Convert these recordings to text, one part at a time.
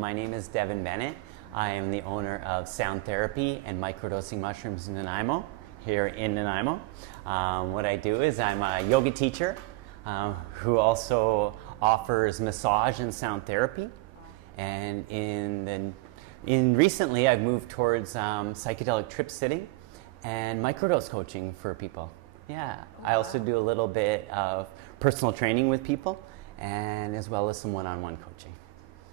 My name is Devon Bennett. I am the owner of Sound Therapy and Microdosing Mushrooms in Nanaimo, here in Nanaimo. What I do is I'm a yoga teacher who also offers massage and sound therapy. And recently I've moved towards psychedelic trip sitting and microdose coaching for people. Yeah, I also do a little bit of personal training with people and as well as some one-on-one coaching.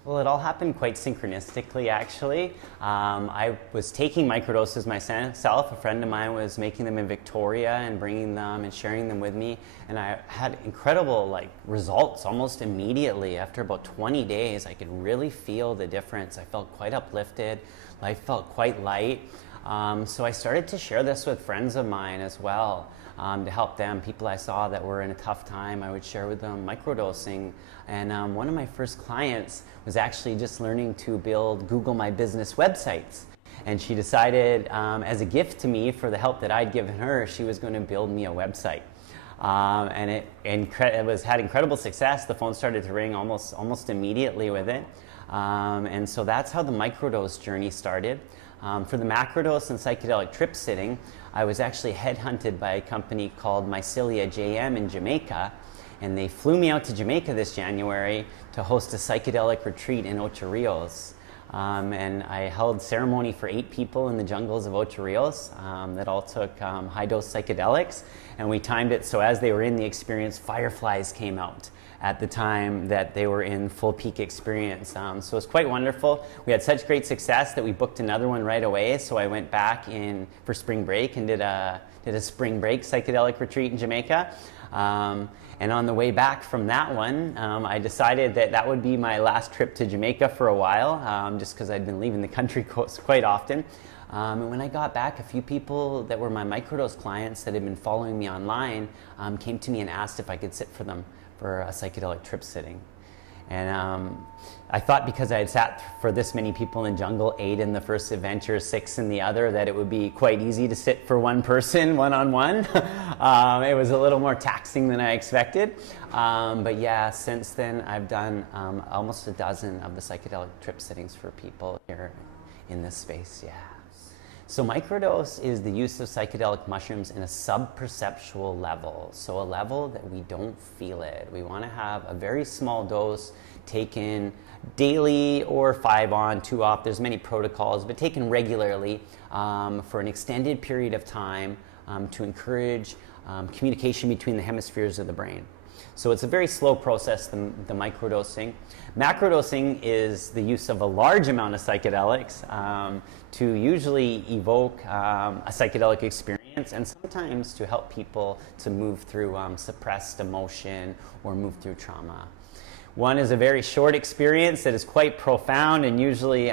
Well, it all happened quite synchronistically, actually. I was taking microdoses myself. A friend of mine was making them in Victoria and bringing them and sharing them with me. And I had incredible results almost immediately. After about 20 days, I could really feel the difference. I felt quite uplifted. Life felt quite light. So I started to share this with friends of mine as well. To help them, people I saw that were in a tough time, I would share with them microdosing. And one of my first clients was actually just learning to build Google My Business websites. And she decided, as a gift to me for the help that I'd given her, she was going to build me a website. And it had incredible success. The phone started to ring almost immediately with it. And so that's how the microdose journey started. For the macrodose and psychedelic trip sitting, I was actually headhunted by a company called Mycelia JM in Jamaica, and they flew me out to Jamaica this January to host a psychedelic retreat in Ocho Rios. And I held ceremony for 8 people in the jungles of Ocho Rios that all took high-dose psychedelics, and we timed it so as they were in the experience, fireflies came out at the time that they were in full peak experience. So it was quite wonderful. We had such great success that we booked another one right away, so I went back in for spring break and did a spring break psychedelic retreat in Jamaica. And on the way back from that one, I decided that would be my last trip to Jamaica for a while, just because I'd been leaving the country quite often. And when I got back, a few people that were my microdose clients that had been following me online came to me and asked if I could sit for them for a psychedelic trip sitting. And I thought because I had sat for this many people in jungle, 8 in the first adventure, 6 in the other, that it would be quite easy to sit for one person, one-on-one. It was a little more taxing than I expected. But yeah, since then I've done almost a dozen of the psychedelic trip sittings for people here in this space, yeah. So microdose is the use of psychedelic mushrooms in a sub-perceptual level, so a level that we don't feel it. We want to have a very small dose taken daily or 5 on, 2 off. There's many protocols, but taken regularly for an extended period of time to encourage communication between the hemispheres of the brain. So it's a very slow process, the microdosing. Macrodosing is the use of a large amount of psychedelics to usually evoke a psychedelic experience and sometimes to help people to move through suppressed emotion or move through trauma. One is a very short experience that is quite profound and usually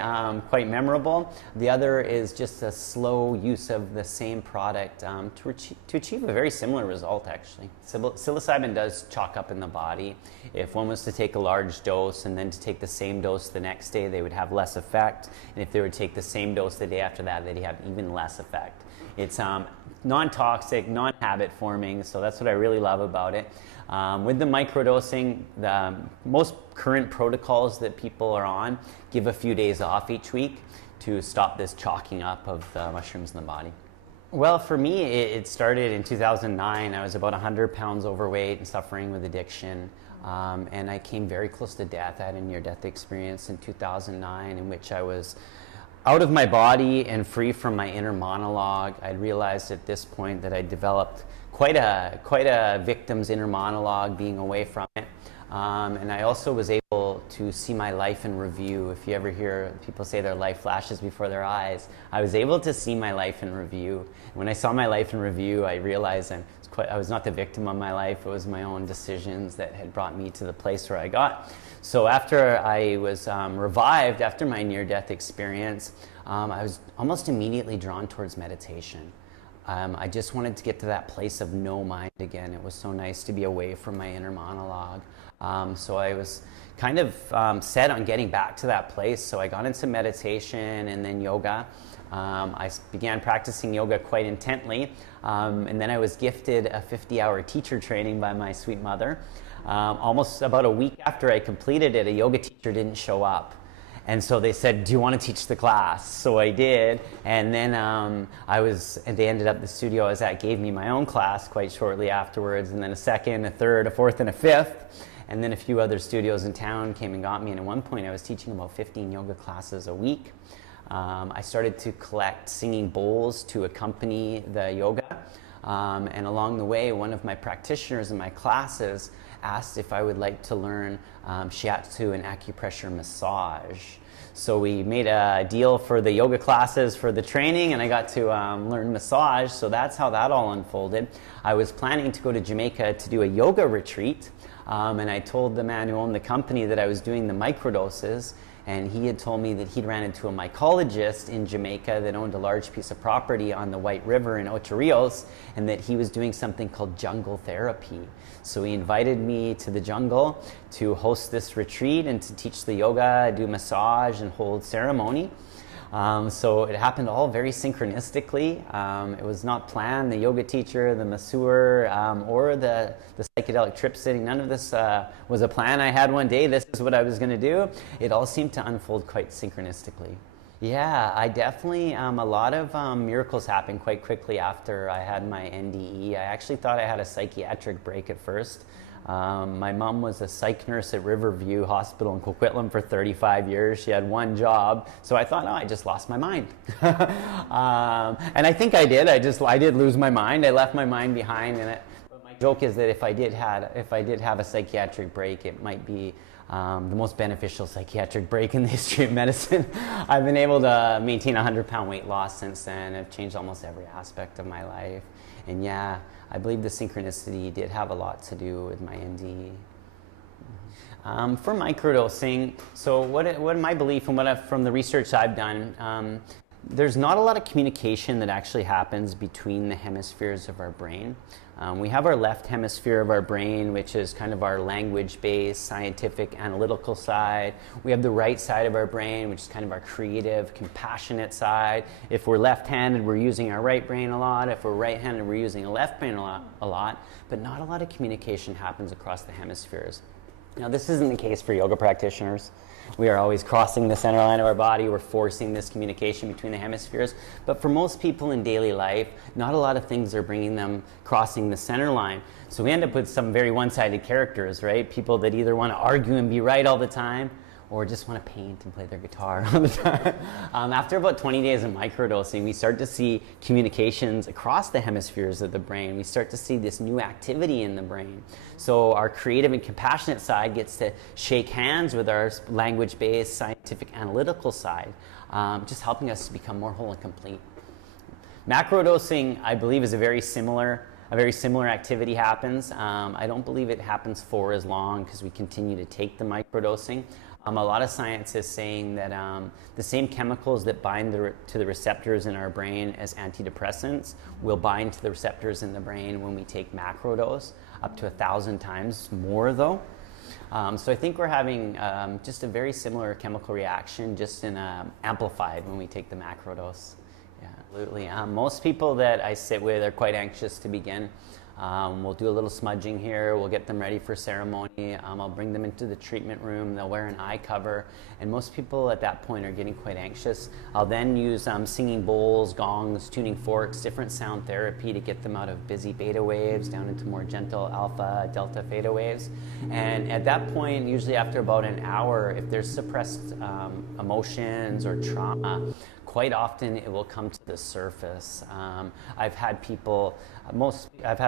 quite memorable. The other is just a slow use of the same product to achieve a very similar result, actually. Psilocybin does chalk up in the body. If one was to take a large dose and then to take the same dose the next day, they would have less effect. And if they would take the same dose the day after that, they'd have even less effect. It's non-toxic, non-habit forming, so that's what I really love about it. With the microdosing, the most current protocols that people are on give a few days off each week to stop this chalking up of the mushrooms in the body. Well, for me, it started in 2009. I was about 100 pounds overweight and suffering with addiction. And I came very close to death. I had a near-death experience in 2009 in which I was out of my body and free from my inner monologue. I'd realized at this point that I'd developed quite a victim's inner monologue, being away from it. And I also was able to see my life in review. If you ever hear people say their life flashes before their eyes, I was able to see my life in review. When I saw my life in review, I realized I was not the victim of my life. It was my own decisions that had brought me to the place where I got. So after I was revived, after my near-death experience, I was almost immediately drawn towards meditation. I just wanted to get to that place of no mind again. It was so nice to be away from my inner monologue. So I was kind of set on getting back to that place. So I got into meditation and then yoga. I began practicing yoga quite intently, and then I was gifted a 50-hour teacher training by my sweet mother. Almost about a week after I completed it, a yoga teacher didn't show up. And so they said, do you want to teach the class? So I did. And then they ended up, the studio I was at gave me my own class quite shortly afterwards, and then a second, a third, a fourth, and a fifth. And then a few other studios in town came and got me. And at one point I was teaching about 15 yoga classes a week. I started to collect singing bowls to accompany the yoga. And along the way, one of my practitioners in my classes asked if I would like to learn shiatsu and acupressure massage. So we made a deal for the yoga classes for the training, and I got to learn massage. So that's how that all unfolded. I was planning to go to Jamaica to do a yoga retreat, and I told the man who owned the company that I was doing the microdoses. And he had told me that he'd ran into a mycologist in Jamaica that owned a large piece of property on the White River in Ocho Rios, and that he was doing something called jungle therapy. So he invited me to the jungle to host this retreat and to teach the yoga, do massage, and hold ceremony. So it happened all very synchronistically. It was not planned. The yoga teacher, the masseur, or the psychedelic trip sitting, none of this was a plan I had one day. This is what I was going to do. It all seemed to unfold quite synchronistically. Yeah, I definitely, a lot of miracles happened quite quickly after I had my NDE. I actually thought I had a psychiatric break at first. My mom was a psych nurse at Riverview Hospital in Coquitlam for 35 years. She had one job, so I thought, oh, I just lost my mind. And I think I did. I did lose my mind. I left my mind behind. But my joke is that if I did have a psychiatric break, it might be the most beneficial psychiatric break in the history of medicine. I've been able to maintain a 100-pound weight loss since then. I've changed almost every aspect of my life. And yeah, I believe the synchronicity did have a lot to do with my ND. For microdosing, so what my belief and from the research I've done, there's not a lot of communication that actually happens between the hemispheres of our brain. We have our left hemisphere of our brain, which is kind of our language-based, scientific, analytical side. We have the right side of our brain, which is kind of our creative, compassionate side. If we're left-handed, we're using our right brain a lot. If we're right-handed, we're using a left brain a lot. But not a lot of communication happens across the hemispheres. Now, this isn't the case for yoga practitioners. We are always crossing the center line of our body. We're forcing this communication between the hemispheres. But for most people in daily life, not a lot of things are bringing them crossing the center line. So we end up with some very one-sided characters, right? People that either want to argue and be right all the time, or just want to paint and play their guitar all the time. After about 20 days of microdosing, we start to see communications across the hemispheres of the brain. We start to see this new activity in the brain. So our creative and compassionate side gets to shake hands with our language-based, scientific, analytical side, just helping us to become more whole and complete. Macrodosing, I believe, is a very similar activity happens. I don't believe it happens for as long because we continue to take the microdosing. A lot of science is saying that the same chemicals that bind to the receptors in our brain as antidepressants will bind to the receptors in the brain when we take macrodose, up to 1,000 times more though. So I think we're having just a very similar chemical reaction, just amplified when we take the macrodose. Yeah, absolutely. Most people that I sit with are quite anxious to begin. We'll do a little smudging here, we'll get them ready for ceremony, I'll bring them into the treatment room, they'll wear an eye cover, and most people at that point are getting quite anxious. I'll then use singing bowls, gongs, tuning forks, different sound therapy to get them out of busy beta waves down into more gentle alpha, delta, theta waves. And at that point, usually after about an hour, if there's suppressed emotions or trauma, quite often it will come to the surface. I've had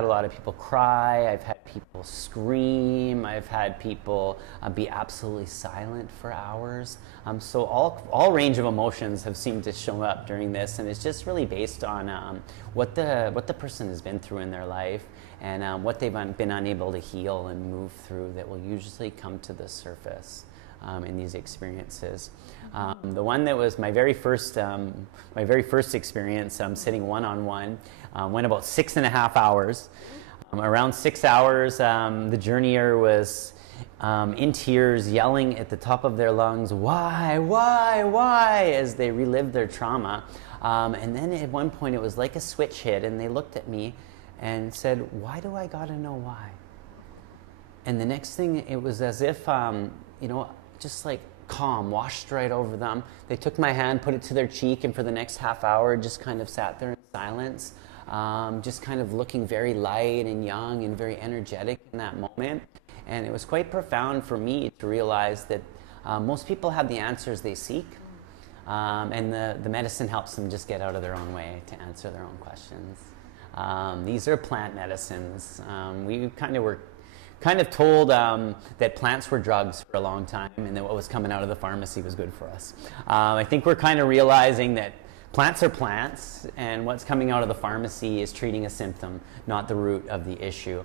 a lot of people cry, I've had people scream, I've had people be absolutely silent for hours. So all range of emotions have seemed to show up during this, and it's just really based on what the person has been through in their life and what they've been unable to heal and move through that will usually come to the surface in these experiences. The one that was my very first experience, sitting one-on-one, went about 6.5 hours. Around 6 hours, the journeyer was in tears, yelling at the top of their lungs, why, as they relived their trauma. And then at one point it was like a switch hit, and they looked at me and said, why do I gotta know why? And the next thing, it was as if, just like calm washed right over them. They took my hand, put it to their cheek, and for the next half hour just kind of sat there in silence, just kind of looking very light and young and very energetic in that moment. And it was quite profound for me to realize that most people have the answers they seek, and the medicine helps them just get out of their own way to answer their own questions. These are plant medicines. We were kind of told that plants were drugs for a long time, and that what was coming out of the pharmacy was good for us. I think we're kind of realizing that plants are plants, and what's coming out of the pharmacy is treating a symptom, not the root of the issue.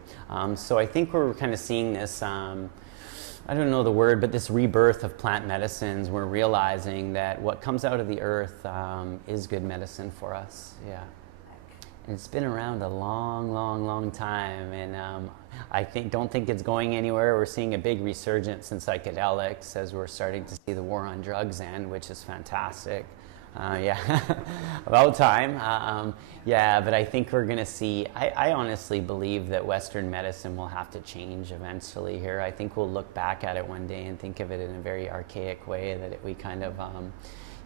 So I think we're kind of seeing this, I don't know the word, but this rebirth of plant medicines. We're realizing that what comes out of the earth is good medicine for us. Yeah. And it's been around a long time, and don't think it's going anywhere. We're seeing a big resurgence in psychedelics as we're starting to see the war on drugs end, which is fantastic. About time. But I think we're going to see, I honestly believe that Western medicine will have to change eventually here. I think we'll look back at it one day and think of it in a very archaic way, that we kind of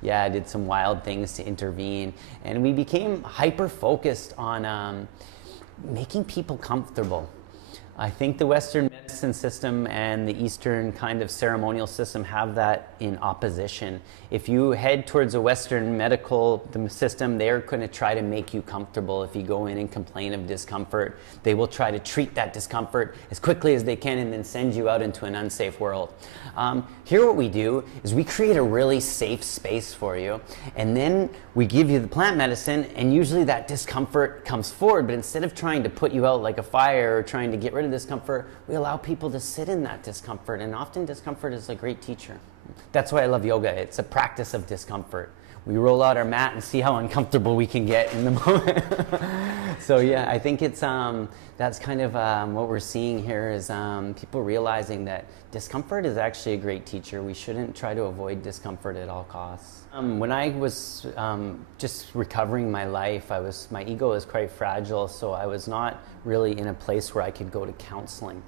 did some wild things to intervene, and we became hyper-focused on making people comfortable. I think the Western medicine system and the Eastern kind of ceremonial system have that in opposition. If you head towards a Western medical system, they're going to try to make you comfortable. If you go in and complain of discomfort, they will try to treat that discomfort as quickly as they can and then send you out into an unsafe world. Here what we do is we create a really safe space for you, and then we give you the plant medicine, and usually that discomfort comes forward, but instead of trying to put you out like a fire or trying to get rid of discomfort, we allow people to sit in that discomfort, and often discomfort is a great teacher. That's why I love yoga. It's a practice of discomfort. We roll out our mat and see how uncomfortable we can get in the moment. So yeah, I think it's that's kind of what we're seeing here is people realizing that discomfort is actually a great teacher. We shouldn't try to avoid discomfort at all costs. When I was just recovering my life, my ego is quite fragile, so I was not really in a place where I could go to counseling.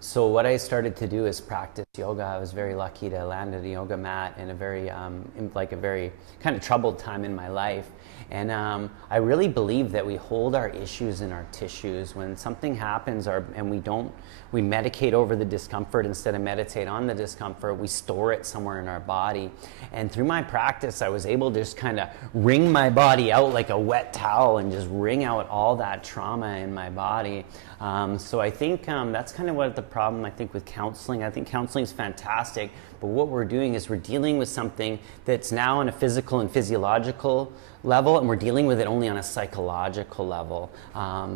So what I started to do is practice yoga. I was very lucky to land at a yoga mat in a very kind of troubled time in my life. And I really believe that we hold our issues in our tissues. When something happens and we medicate over the discomfort instead of meditate on the discomfort, we store it somewhere in our body. And through my practice, I was able to just kind of wring my body out like a wet towel and just wring out all that trauma in my body. So I think that's kind of what the problem, I think, with counseling. I think counseling is fantastic, but what we're doing is we're dealing with something that's now on a physical and physiological level, and we're dealing with it only on a psychological level.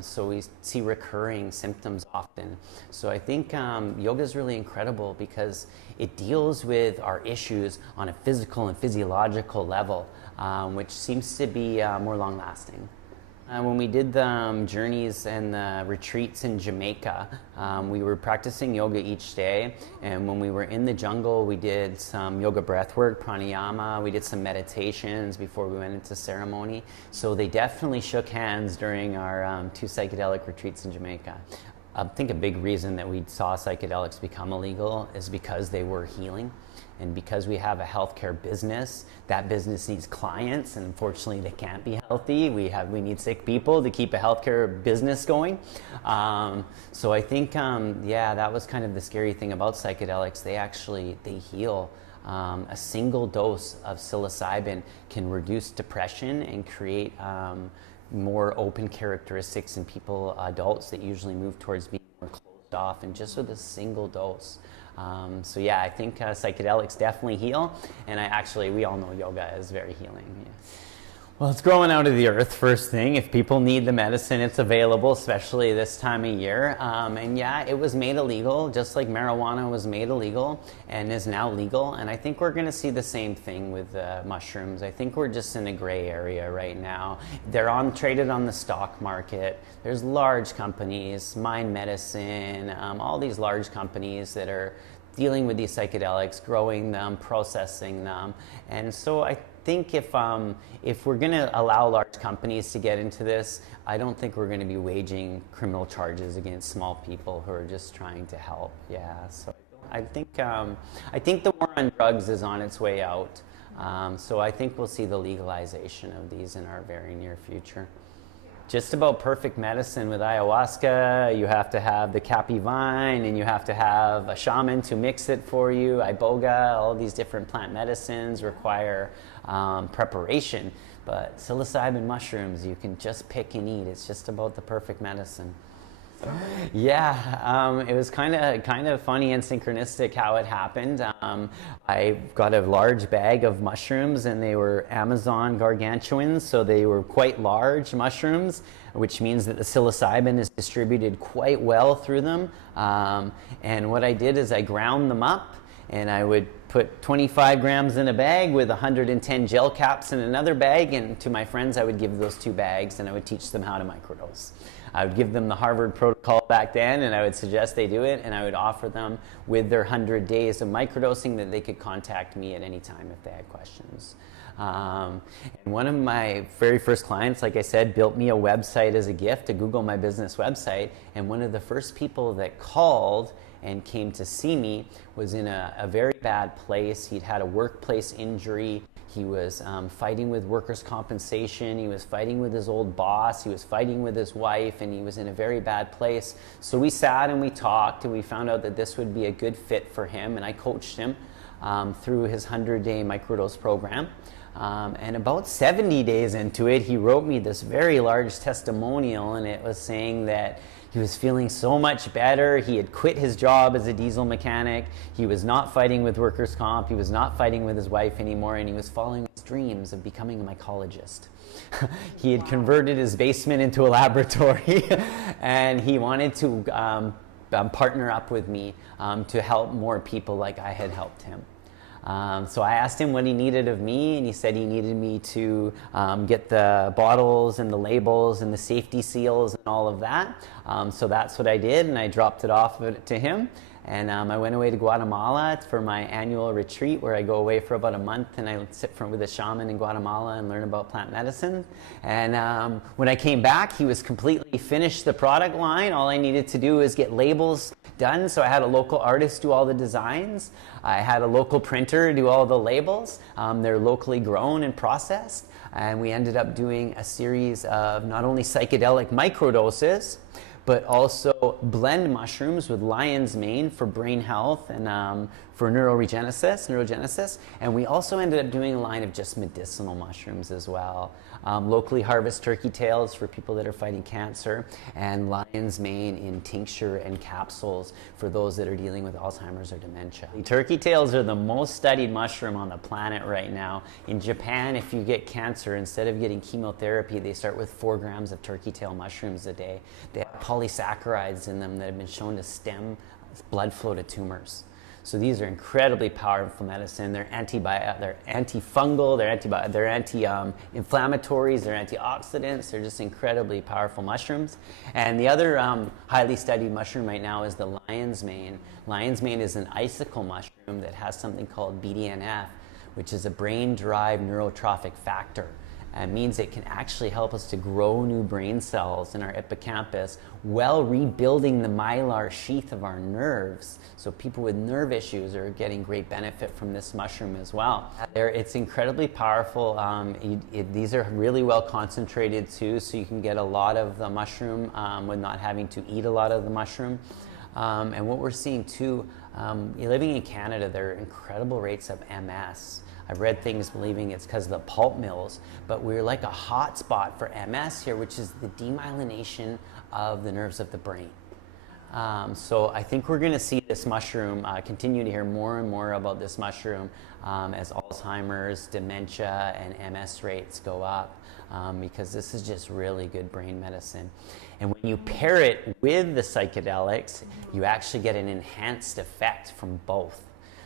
So we see recurring symptoms often. So I think yoga is really incredible because it deals with our issues on a physical and physiological level, which seems to be more long-lasting. When we did the journeys and the retreats in Jamaica, we were practicing yoga each day, and when we were in the jungle, we did some yoga breathwork, pranayama, we did some meditations before we went into ceremony. So they definitely shook hands during our 2 psychedelic retreats in Jamaica. I think a big reason that we saw psychedelics become illegal is because they were healing. And because we have a healthcare business, that business needs clients, and unfortunately they can't be healthy. We need sick people to keep a healthcare business going. So I think, that was kind of the scary thing about psychedelics. They heal. A single dose of psilocybin can reduce depression and create more open characteristics in adults that usually move towards being more closed off, and just with a single dose. I think psychedelics definitely heal, and we all know yoga is very healing. Yeah. Well, it's growing out of the earth, first thing. If people need the medicine, it's available, especially this time of year. It was made illegal, just like marijuana was made illegal and is now legal. And I think we're going to see the same thing with mushrooms. I think we're just in a gray area right now. They're traded on the stock market. There's large companies, Mind Medicine, all these large companies that are dealing with these psychedelics, growing them, processing them. And so I think if we're going to allow large companies to get into this, I don't think we're going to be waging criminal charges against small people who are just trying to help. Yeah, so I don't I think the war on drugs is on its way out. So I think we'll see the legalization of these in our very near future. Just about perfect medicine with ayahuasca. You have to have the capi vine, and you have to have a shaman to mix it for you. Iboga, all these different plant medicines require preparation. But psilocybin mushrooms, you can just pick and eat. It's just about the perfect medicine. Yeah, it was kind of funny and synchronistic how it happened. I got a large bag of mushrooms, and they were Amazon gargantuans, so they were quite large mushrooms, which means that the psilocybin is distributed quite well through them. And what I did is I ground them up, and I would put 25 grams in a bag with 110 gel caps in another bag, and to my friends I would give those 2 bags, and I would teach them how to microdose. I would give them the Harvard protocol back then, and I would suggest they do it, and I would offer them with their 100 days of microdosing that they could contact me at any time if they had questions. And one of my very first clients, like I said, built me a website as a gift, a Google My Business website, and one of the first people that called and came to see me was in a very bad place. He'd had a workplace injury. He was fighting with workers' compensation. He was fighting with his old boss. He was fighting with his wife, and he was in a very bad place. So we sat and we talked, and we found out that this would be a good fit for him, and I coached him through his 100-day microdose program. And about 70 days into it, he wrote me this very large testimonial, and it was saying that he was feeling so much better. He had quit his job as a diesel mechanic. He was not fighting with workers' comp. He was not fighting with his wife anymore, and he was following his dreams of becoming a mycologist. He had converted his basement into a laboratory, and he wanted to partner up with me to help more people like I had helped him. So I asked him what he needed of me, and he said he needed me to get the bottles and the labels and the safety seals and all of that. So that's what I did, and I dropped it off to him. And I went away to Guatemala for my annual retreat, where I go away for about a month, and I sit with a shaman in Guatemala and learn about plant medicine. And when I came back, he was completely finished the product line. All I needed to do was get labels done. So I had a local artist do all the designs. I had a local printer do all the labels. They're locally grown and processed. And we ended up doing a series of not only psychedelic microdoses, but also blend mushrooms with lion's mane for brain health and for neurogenesis. And we also ended up doing a line of just medicinal mushrooms as well. Locally harvest turkey tails for people that are fighting cancer, and lion's mane in tincture and capsules for those that are dealing with Alzheimer's or dementia. Turkey tails are the most studied mushroom on the planet right now. In Japan, if you get cancer, instead of getting chemotherapy, they start with 4 grams of turkey tail mushrooms a day. They have polysaccharides in them that have been shown to stem blood flow to tumors. So these are incredibly powerful medicine. They're antifungal, they're anti-inflammatories, they're antioxidants. They're just incredibly powerful mushrooms. And the other highly studied mushroom right now is the lion's mane. Lion's mane is an icicle mushroom that has something called BDNF, which is a brain-derived neurotrophic factor. It means it can actually help us to grow new brain cells in our hippocampus while rebuilding the mylar sheath of our nerves. So people with nerve issues are getting great benefit from this mushroom as well. It's incredibly powerful. These are really well concentrated too, so you can get a lot of the mushroom with not having to eat a lot of the mushroom. And what we're seeing too, living in Canada, there are incredible rates of MS. I've read things believing it's because of the pulp mills, but we're like a hot spot for MS here, which is the demyelination of the nerves of the brain. So I think we're going to see this mushroom, continue to hear more and more about this mushroom as Alzheimer's, dementia, and MS rates go up, because this is just really good brain medicine. And when you pair it with the psychedelics, you actually get an enhanced effect from both.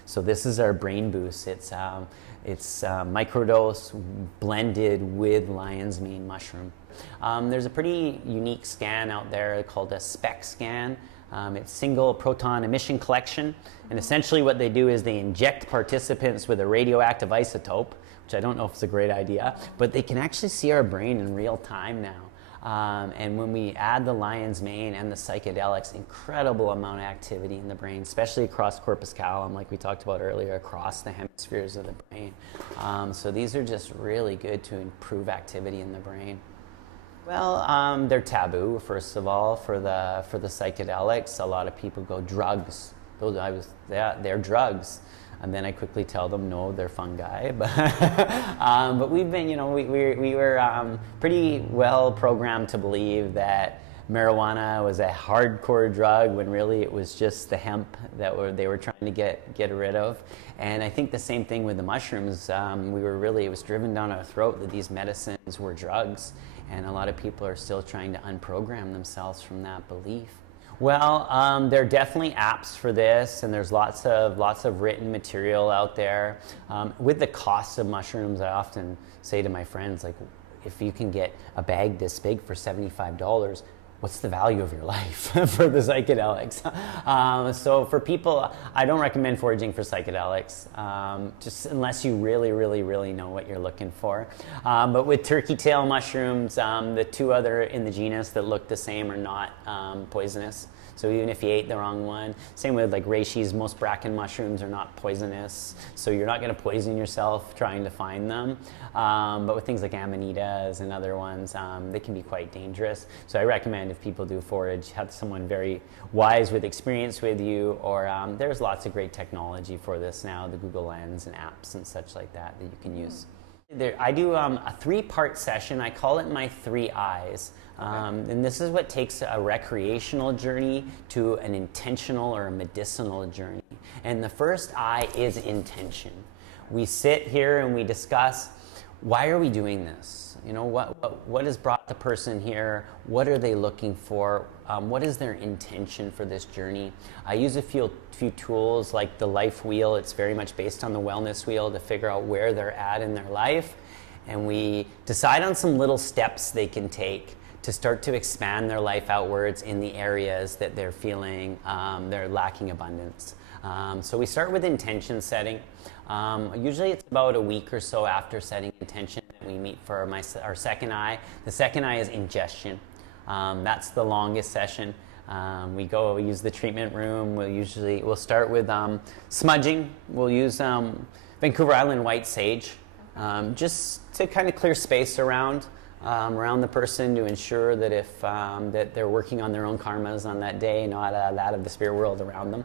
So this is our brain boost. It's microdose blended with lion's mane mushroom. There's a pretty unique scan out there called a SPECT scan. It's single proton emission collection, and essentially what they do is they inject participants with a radioactive isotope, which I don't know if it's a great idea, but they can actually see our brain in real time now. And when we add the lion's mane and the psychedelics, incredible amount of activity in the brain, especially across corpus callosum, like we talked about earlier, across the hemispheres of the brain. So these are just really good to improve activity in the brain. Well, they're taboo, first of all, for the psychedelics. A lot of people go drugs. They're drugs. And then I quickly tell them, no, they're fungi. But we've been, we were pretty well programmed to believe that marijuana was a hardcore drug when really it was just the hemp that they were trying to get rid of. And I think the same thing with the mushrooms. It was driven down our throat that these medicines were drugs. And a lot of people are still trying to unprogram themselves from that belief. Well, there are definitely apps for this, and there's lots of written material out there. With the cost of mushrooms, I often say to my friends, like, if you can get a bag this big for $75, what's the value of your life for the psychedelics? So for people, I don't recommend foraging for psychedelics, just unless you really, really, really know what you're looking for. But with turkey tail mushrooms, the two other in the genus that look the same are not poisonous. So even if you ate the wrong one, same with like reishi, most bracken mushrooms are not poisonous. So you're not going to poison yourself trying to find them. But with things like amanitas and other ones, they can be quite dangerous. So I recommend if people do forage, have someone very wise with experience with you, or there's lots of great technology for this now, the Google Lens and apps and such like that you can use. I do a 3-part session. I call it my 3 eyes. And this is what takes a recreational journey to an intentional or a medicinal journey. And the first eye is intention. We sit here and we discuss, why are we doing this? What has brought the person here? What are they looking for? What is their intention for this journey? I use a few tools like the life wheel. It's very much based on the wellness wheel to figure out where they're at in their life. And we decide on some little steps they can take to start to expand their life outwards in the areas that they're feeling they're lacking abundance. So we start with intention setting. Usually it's about a week or so after setting intention that we meet for our second eye. The second eye is ingestion. That's the longest session. We use the treatment room. We'll start with smudging. We'll use Vancouver Island white sage just to kind of clear space around the person to ensure that if that they're working on their own karmas on that day, not that of the spirit world around them.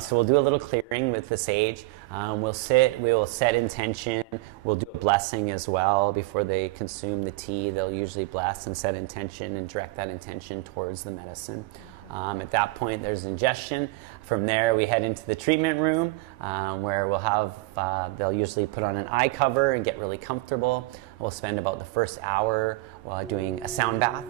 So we'll do a little clearing with the sage. We'll set intention. We'll do a blessing as well before they consume the tea. They'll usually bless and set intention and direct that intention towards the medicine. At that point, there's ingestion. From there, we head into the treatment room where they'll usually put on an eye cover and get really comfortable. We'll spend about the first hour doing a sound bath.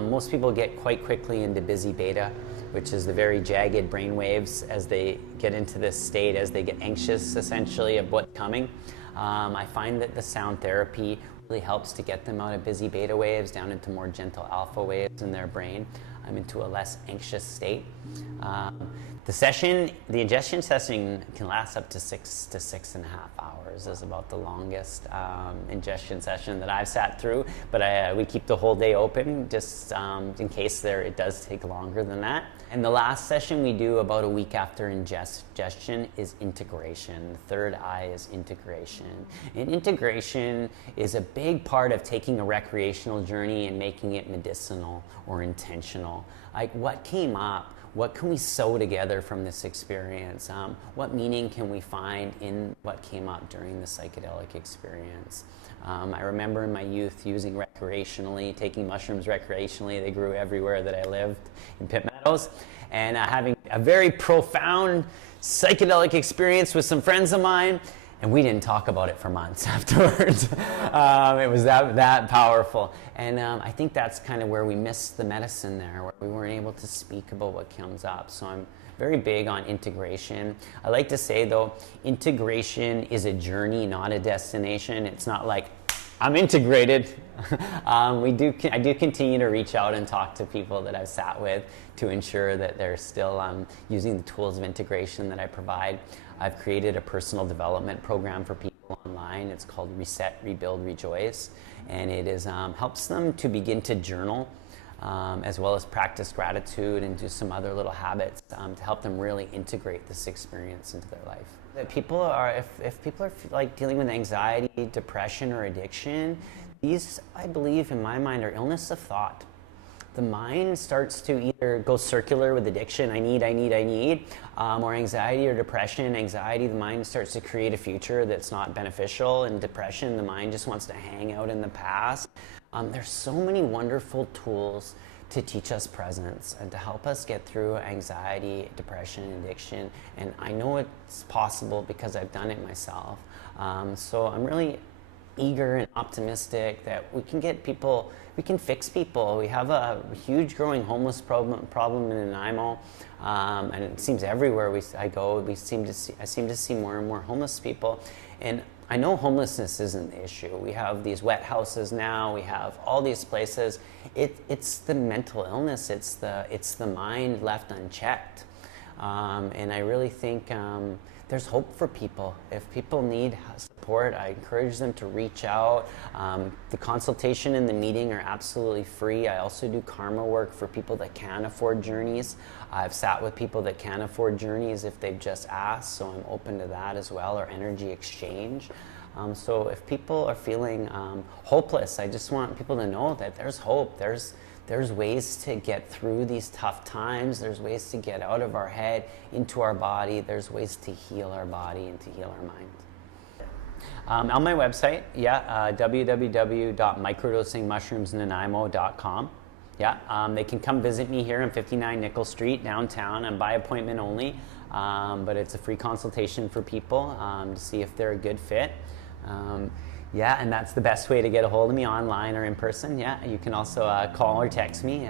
Most people get quite quickly into busy beta, which is the very jagged brain waves as they get into this state, as they get anxious essentially of what's coming. I find that the sound therapy really helps to get them out of busy beta waves down into more gentle alpha waves in their brain, into a less anxious state. The ingestion session can last up to 6 to 6.5 hours is about the longest ingestion session that I've sat through, but we keep the whole day open just in case it does take longer than that. And the last session we do about a week after ingestion is integration. The third eye is integration. And integration is a big part of taking a recreational journey and making it medicinal or intentional. Like, what came up? What can we sew together from this experience? What meaning can we find in what came up during the psychedelic experience? I remember in my youth using recreationally, taking mushrooms recreationally. They grew everywhere that I lived in Pitt Meadows. And having a very profound psychedelic experience with some friends of mine. And we didn't talk about it for months afterwards. It was that powerful. And I think that's kind of where we missed the medicine there, where we weren't able to speak about what comes up. So I'm very big on integration. I like to say, though, integration is a journey, not a destination. It's not like, I'm integrated. I do continue to reach out and talk to people that I've sat with to ensure that they're still using the tools of integration that I provide. I've created a personal development program for people online. It's called Reset, Rebuild, Rejoice, and it is helps them to begin to journal, as well as practice gratitude and do some other little habits to help them really integrate this experience into their life. If people are like dealing with anxiety, depression, or addiction, these, I believe, in my mind, are illness of thought. The mind starts to either go circular with addiction, I need, or anxiety or depression. Anxiety, the mind starts to create a future that's not beneficial, and depression, the mind just wants to hang out in the past. There's so many wonderful tools to teach us presence and to help us get through anxiety, depression, and addiction. And I know it's possible because I've done it myself. So I'm really eager and optimistic that we can get people, we can fix people. We have a huge growing homeless problem in Nanaimo, and it seems everywhere I go, I seem to see more and more homeless people. And I know homelessness isn't the issue. We have these wet houses now. We have all these places. It's the mental illness. It's the mind left unchecked. And I really think there's hope for people. If people need support, I encourage them to reach out. The consultation and the meeting are absolutely free. I also do karma work for people that can't afford journeys. I've sat with people that can't afford journeys if they've just asked, so I'm open to that as well, or energy exchange. So if people are feeling hopeless, I just want people to know that there's hope. There's ways to get through these tough times. There's ways to get out of our head into our body. There's ways to heal our body and to heal our mind. On my website, www.microdosingmushroomsnanaimo.com. They can come visit me here on 59 Nickel Street downtown. I'm by appointment only, but it's a free consultation for people to see if they're a good fit. And that's the best way to get a hold of me, online or in person. You can also call or text me.